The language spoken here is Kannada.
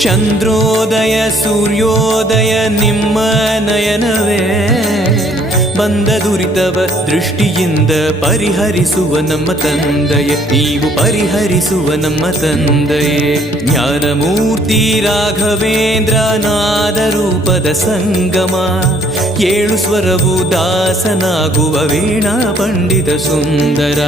ಚಂದ್ರೋದಯ ಸೂರ್ಯೋದಯ ನಿಮ್ಮ ನಯನವೇ ಬಂದ ದುರಿತವ ದೃಷ್ಟಿಯಿಂದ ಪರಿಹರಿಸುವ ನಮ್ಮ ತಂದೆಯೇ, ನೀವು ಪರಿಹರಿಸುವ ನಮ್ಮ ತಂದೆಯೇ. ಜ್ಞಾನಮೂರ್ತಿ ರಾಘವೇಂದ್ರ ನಾದ ರೂಪದ ಸಂಗಮ, ಏಳು ಸ್ವರವು ದಾಸನಾಗುವ ವೀಣಾ ಪಂಡಿತ ಸುಂದರ.